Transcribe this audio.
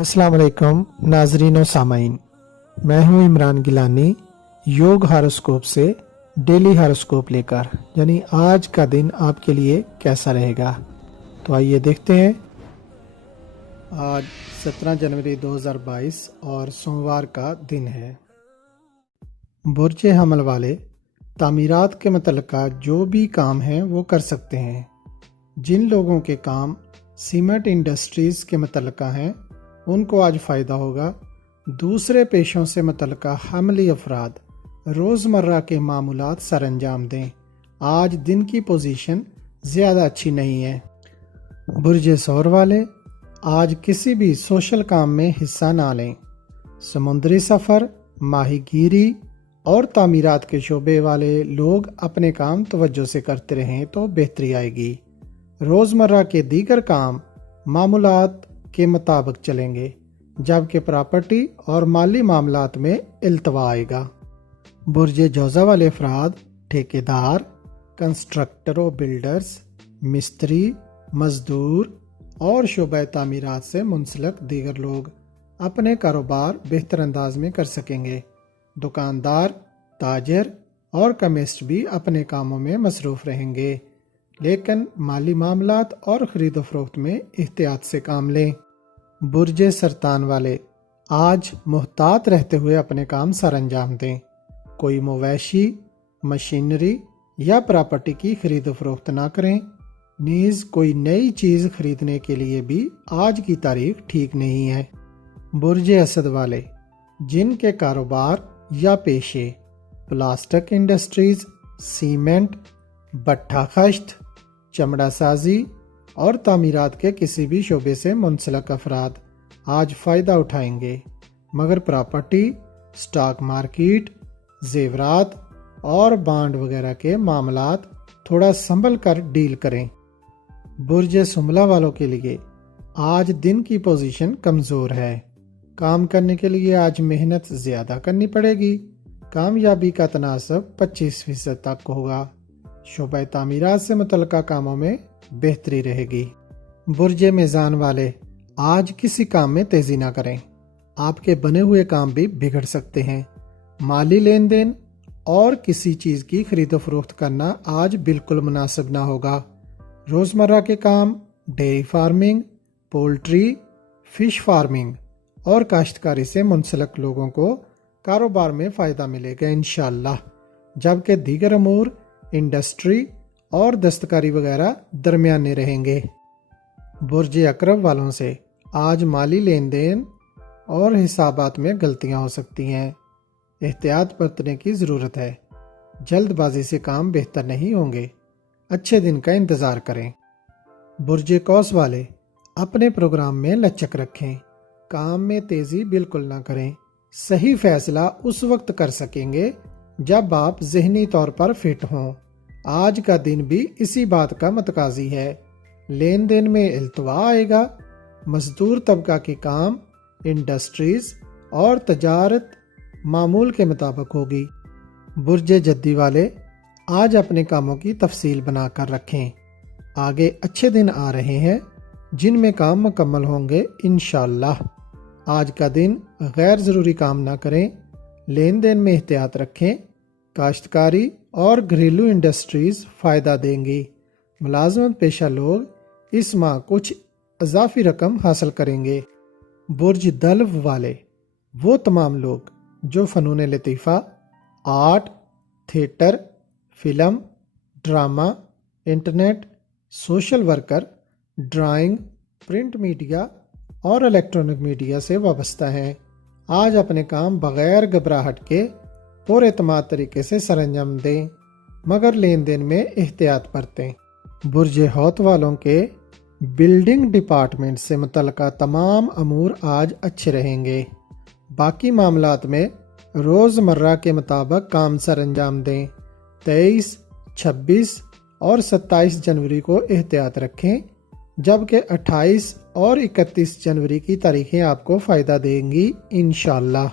अस्सलाम वालेकुम नाजरीन और सामाइन, मैं हूं इमरान गिलानी योग हॉरोस्कोप से डेली हॉरोस्कोप लेकर, यानी आज का दिन आपके लिए कैसा रहेगा। तो आइए देखते हैं। आज 17 जनवरी 2022 और सोमवार का दिन है। बुर्ज हमल वाले तामीरात के मुतल्लिका जो भी काम है वो कर सकते हैं। जिन लोगों के काम सीमेंट इंडस्ट्रीज़ के मुतल्लिका हैं उनको आज फ़ायदा होगा। दूसरे पेशों से मुतल्लिका हमली अफराद रोज़मर्रा के मामूलात सर अंजाम दें। आज दिन की पोजीशन ज़्यादा अच्छी नहीं है। बुर्ज सौर वाले आज किसी भी सोशल काम में हिस्सा ना लें। समुद्री सफ़र, माहीगीरी और तामीरात के शोबे वाले लोग अपने काम तवज्जो से करते रहें तो बेहतरी आएगी। रोज़मर्रा के दीगर काम मामूलात के मुताबिक चलेंगे, जबकि प्रॉपर्टी और माली मामलात में इल्तवा आएगा। बुर्ज जौज़ा वाले अफराद ठेकेदार, कंस्ट्रक्टर और बिल्डर्स, मिस्त्री, मजदूर और शोबा तामीरात से मुंसलिक दीगर लोग अपने कारोबार बेहतर अंदाज में कर सकेंगे। दुकानदार, ताजर और कमिस्ट भी अपने कामों में मसरूफ़ रहेंगे, लेकिन माली मामलात और ख़रीद फरोख्त में एहतियात से काम लें। बुर्ज सरतान वाले आज मुहतात रहते हुए अपने काम सर अंजाम दें। कोई मवेशी, मशीनरी या प्रॉपर्टी की ख़रीद फरोख्त ना करें। नीज़ कोई नई चीज़ ख़रीदने के लिए भी आज की तारीख ठीक नहीं है। बुर्ज असद वाले जिनके कारोबार या पेशे प्लास्टिक इंडस्ट्रीज़, सीमेंट, भट्ठा खश्त, चमड़ा साजी और तामीरात के किसी भी शोबे से मुंसलिक अफराद आज फ़ायदा उठाएंगे, मगर प्रॉपर्टी, स्टॉक मार्केट, जेवरात और बांड वगैरह के मामलात थोड़ा संभल कर डील करें। बुर्ज सुमला वालों के लिए आज दिन की पोजीशन कमज़ोर है। काम करने के लिए आज मेहनत ज़्यादा करनी पड़ेगी। कामयाबी का तनासब 25% तक होगा। शोबा तामीरात से मुतल्लिका कामों में बेहतरी रहेगी। बुर्ज मीज़ान वाले आज किसी काम में तेज़ी ना करें। आपके बने हुए काम भी बिगड़ सकते हैं। माली लेन देन और किसी चीज़ की खरीद फरोख्त करना आज बिल्कुल मुनासिब ना होगा। रोज़मर्रा के काम dairy farming, poultry, fish farming और काश्तकारी से मुंसलिक लोगों को कारोबार में फ़ायदा मिलेगा इंशाअल्लाह, जबकि दीगर अमूर, इंडस्ट्री और दस्तकारी वगैरह दरमियाने रहेंगे। बुर्ज अकरब वालों से आज माली लेन देन और हिसाबात में गलतियां हो सकती हैं। एहतियात बरतने की ज़रूरत है। जल्दबाजी से काम बेहतर नहीं होंगे। अच्छे दिन का इंतज़ार करें। बुर्ज कौस वाले अपने प्रोग्राम में लचक रखें। काम में तेज़ी बिल्कुल ना करें। सही फैसला उस वक्त कर सकेंगे जब आप ज़हनी तौर पर फिट हों। आज का दिन भी इसी बात का मतकाजी है। लेन देन में इल्तवा आएगा। मजदूर तबका के काम, इंडस्ट्रीज़ और तजारत मामूल के मुताबिक होगी। बुर्ज जद्दी वाले आज अपने कामों की तफसील बनाकर रखें। आगे अच्छे दिन आ रहे हैं जिनमें काम मुकम्मल होंगे इंशाअल्लाह। आज का दिन गैर ज़रूरी काम ना करें। लेन देन में एहतियात रखें। काश्तकारी और घरेलू इंडस्ट्रीज़ फ़ायदा देंगी। मुलाजमत पेशा लोग इस माह कुछ इजाफी रकम हासिल करेंगे। बुर्ज दल्व वाले वो तमाम लोग जो फ़नून लतीफ़ा, art, theatre, film, drama, internet, social worker, drawing, print media और इलेक्ट्रॉनिक मीडिया से वाबस्ता हैं, आज अपने काम बग़ैर घबराहट के और एतमाद तरीके से सरअंजाम दें, मगर लेन देन में एहतियात बरतें। बुर्ज हौत वालों के बिल्डिंग डिपार्टमेंट से मुतल्लिका तमाम अमूर आज अच्छे रहेंगे। बाकी मामलात में रोज़मर्रा के मुताबिक काम सर अंजाम दें। 23, 26 और 27 जनवरी को एहतियात रखें, जबकि 28 और 31 जनवरी की तारीखें आपको फ़ायदा देंगी इंशाअल्लाह।